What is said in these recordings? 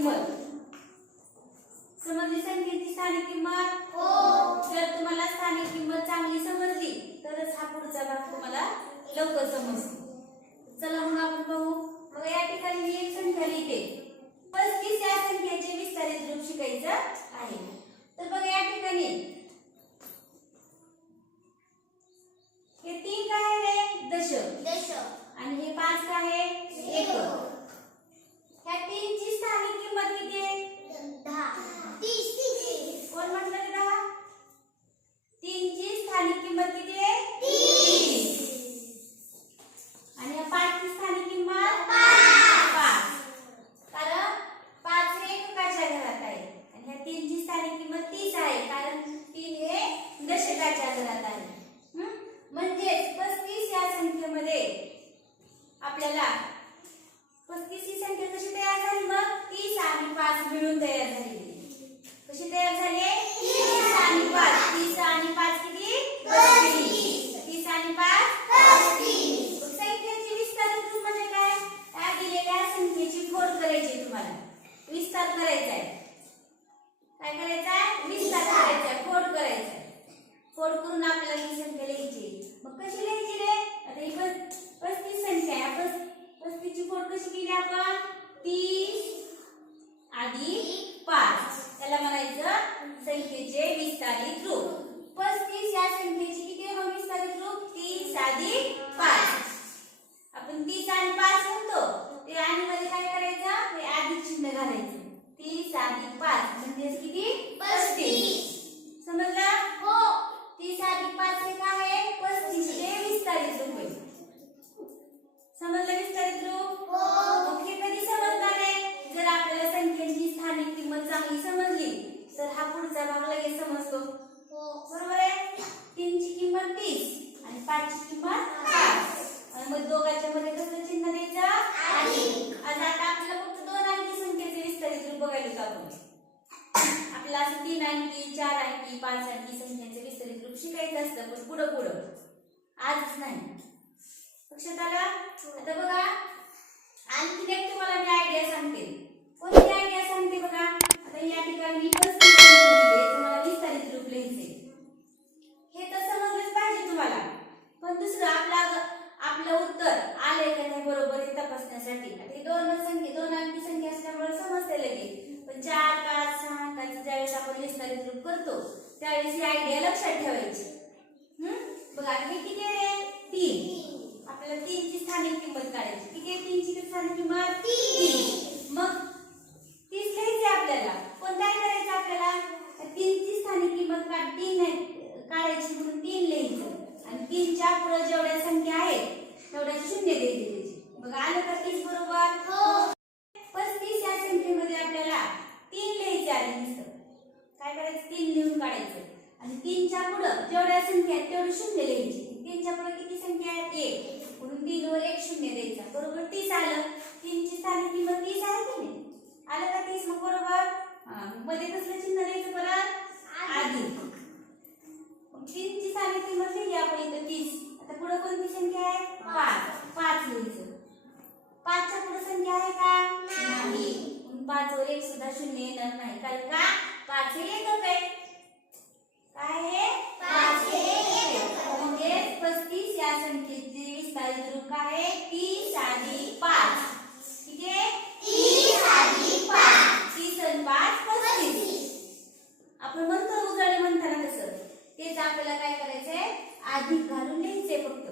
किंमत समजली संख्येची स्थानिक किंमत? जर तुम्हाला स्थानिक किंमत चांगली समजली तरच हा पुढचा भाग तुम्हाला लवकर समजतो. चला मग आपण पाहू बघा या ठिकाणी मी एक संख्या लिहिते. पस्तीस या संख्येचे विस्तारित रूप शिकायचं आहे. तर बघा या ठिकाणी हे तीन काय आहे दशक आणि हे पाच काय आहे एक ह्या तीनची स्थानिक किंमत किती आहे कोण म्हटलं ते दहा तीनची स्थानिक किंमत किती आहे तीस. आणि या पाचची स्थानिक किंमत पाच कारण पाच हे एककाच्या घरात आहे आणि ह्या तीनची स्थानिक किंमत तीस आहे कारण तीन हे दशकाच्या घरात आहे हं? म्हणजेच पस्तीस या संख्येमध्ये आपल्याला पस्तीस ही संख्या कशी तयार झाली मग तीस आणि पाच मिळून तयार झाली कशी तयार झाली तीस आणि पाच तीस आणि पाच किती पस्तीस तीस आणि पाच पस्तीस संख्येची विस्तारित रूप म्हणजे काय त्या दिलेल्या संख्येची फोड करायची तुम्हाला विस्तार करायचा आहे काय करायचं आहे विस्तार आहे फोड करायचं फोड करून आपल्याला ही संख्या लिहायची मग कशी लिहायची रे? आता ही पस- पस्तीस संख्या आहे. पस- पस्तीसची फोड कशी केली आपण? तीस आधी पाच. त्याला म्हणायचं संख्येचे विस्तारित रूप. पस्तीस या संख्येची किती आहे मग विस्तारित रूप. तीस आधी पाच. आपण तीस आणि पाच म्हणतो. ते आणि मध्ये काय करायचं? आधी चिन्ह घालायचं. तीस आधी पाच. पुढचा भाग लगेच समजतो. बरोबर आहे? तीनची किंमत तीस आणि पाचची किंमत पाच. आणि मग दोघांच्या मध्ये कसलं चिन्ह द्यायचं? आज आता आपल्याला फक्त दोन अंकी संख्येचे विस्तारित रूप बघायला आपण. आपल्याला असं तीन अंकी चार अंकी पाच अंकी संख्येचे विस्तारित रूप शिकायचं असतं पण पुढं पुढं. आजच नाही. लक्षात आलं? आता बघा आणखी एक तुम्हाला मी आयडिया सांगते कोणती आयडिया सांगते बघा आता या ठिकाणी मी पस्तीस अंक लिहिले तुम्हाला विस्तारित रूप लिहायचे हे तर समजलंच पाहिजे तुम्हाला पण दुसरं आपला आपलं उत्तर आलंय का नाही बरोबर हे तपासण्यासाठी? आता दोन संख्या दोन अंकी संख्या असल्यामुळे समजते लगेच. पण चार पाच सहा अंकाचं ज्यावेळेस आपण विस्तारित रूप करतो त्यावेळेस ही आयडिया लक्षात ठेवायची. हम्म? बघा हे किती आहे? रे तीन. आपल्याला तीनची स्थानिक किंमत काढायची. किती आहे? तीनची स्थानिक किंमत तीन. मग तीस घ्यायची आपल्याला. पण काय करायचं आपल्याला? तीनची स्थानिक किंमत काढ तीन आहे, काढायची म्हणून तीन लिहायचं. आणि तीनच्या पुढे जेवढ्या संख्या आहेत तेवढ्या शून्य द्यायची त्याची. मग आलं का तीस बरोबर. पस्तीस या संख्येमध्ये आपल्याला तीन लिहायचे आले नुसतं. काय करायचं? तीन लिहून काढायचं. आणि तीनच्या पुढं जेवढ्या संख्या आहेत तेवढी शून्य लिहायची. तीनच्या पुढे किती संख्या आहेत? एक. म्हणून तीनवर एक शून्य द्यायचा. बरोबर तीस आलं. तीनची स्थानिक किंमत तीस आहे की नाही? आलं का तीस? मग बरोबर? हा, मध्ये कसलं चिन्ह द्यायचं परत? आधी. तीनची स्थानिक किंमत लिहिली आपण इथं तीस. पुढे कोणती संख्या आहे पाच. पाच लिहायचं. पाचच्या पुढे संख्या आहे का? नाही. पाच वर एक सुद्धा शून्य येणार नाही. कारण का? पाच हे एकक आहे काय आहे पाच हे एकक. पस्तीस या संख्येचे विस्तारित रूप आहे. तीस आणि पाच. किती आहे? तीस आणि पाच. तीस आणि पाच पस्तीस. आपण म्हणतो उजळणी म्हणताना कसं तेच आपल्याला काय करायचंय? अधिक घालून लिहायचंय फक्त.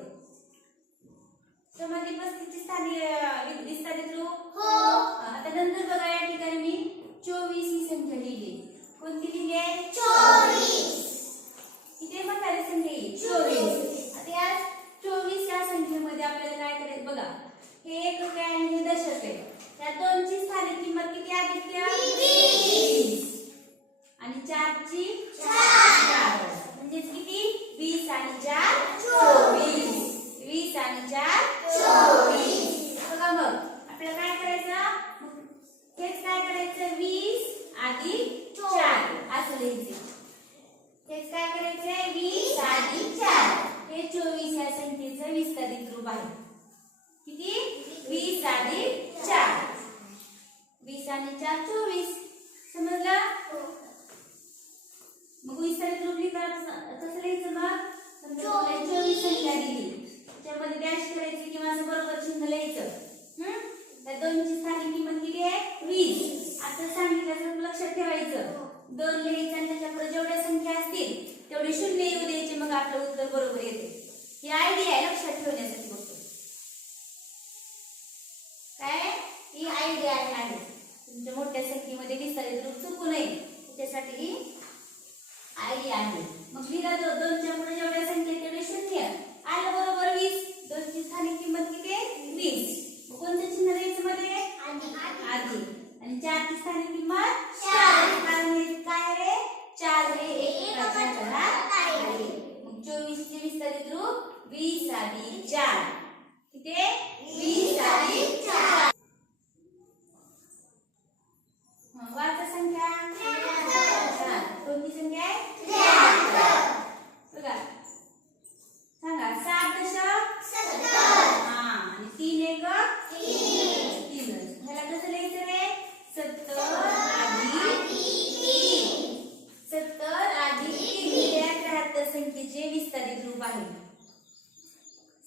समजली पस्तीसची स्थानिक अं, विस्तारित रूप आता नंतर बघा या ठिकाणी मी चोवीस ही संख्या लिहिली. कोणती लिहिली आहे? किती म्हणणारी संख्या ही चोवीस. आता या चोवीस या संख्येमध्ये आपल्याला काय करायचं बघा. हे एकक आहे आणि हे दशक आहे. त्या दोनची स्थानिक किंमत किती वीस. आणि चारची एकशे आणि चार चोवीस. समजला? हो. मग वीस आणि जोडली कसं लिहायचं मग? समजा चोवीस संख्या दिली. त्यामध्ये डॅश करायची किंवा असं बरोबर चिन्ह लिहायचं. तर दोनची स्थानिक किंमत किती आहे? वीस. आता सांगितलं लक्षात ठेवायचं. हो. दोन लिहायचं आणि त्याच्यापुढे जेवढ्या संख्या असतील तेवढे शून्य येऊ द्यायचे मग आपलं उत्तर बरोबर येते. ही आयडिया आहे लक्षात ठेवण्यासाठी बघतो काय? ही आयडिया आहे. तुमच्या मोठ्या संख्येमध्ये विस्तारित रूप चुकू नये. त्याच्यासाठी ही आयडिया आहे. मग लिहिला दोनच्या पुढे जेवढ्या संख्येकडे शून्य. आलं बरोबर वीस. दोनची स्थानिक किंमत किती वीस. कोणत्या चिन्ह द्यायचं मध्ये? आधी. आणि चारची स्थानिक किंमत? म्हणजे काय रे चार रे एक मग चोवीसचे विस्तारित रूप वीस आधी चार. किती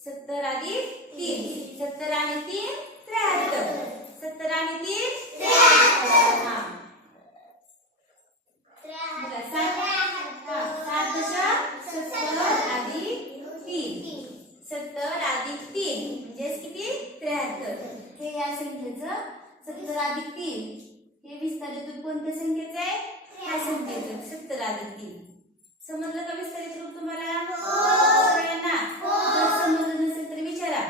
सत्तर अधिक तीन सत्तर आणि तीन त्र्याहत्तर. सत्तर आणि तीन हा. सात दशक सत्तर अधिक तीन. सत्तर अधिक तीन. म्हणजेच किती? त्र्याहत्तर. हे या संख्येचं सत्तर अधिक तीन. हे विस्तारित रूप कोणत्या संख्येचं आहे? ह्या संख्येचं. सत्तर अधिक तीन. समजलं का विस्तारित रूप तुम्हाला सगळ्यांना जर समजलं नसेल तर विचारा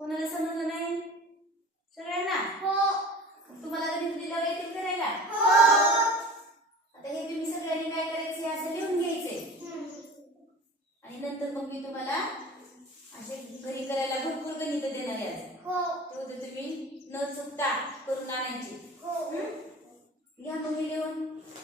कोणाला समजलं नाही सगळ्यांना तुम्हाला गणित दिल्यावर येतील करायला आता हे तुम्ही सगळ्यांनी काय करायचं हे असं लिहून घ्यायचे आणि नंतर मग मी तुम्हाला असे घरी करायला भरपूर गणित देणार आहे. तेवढं तुम्ही न चुकता करून आणायची. हं? घ्या मग हे लिहून.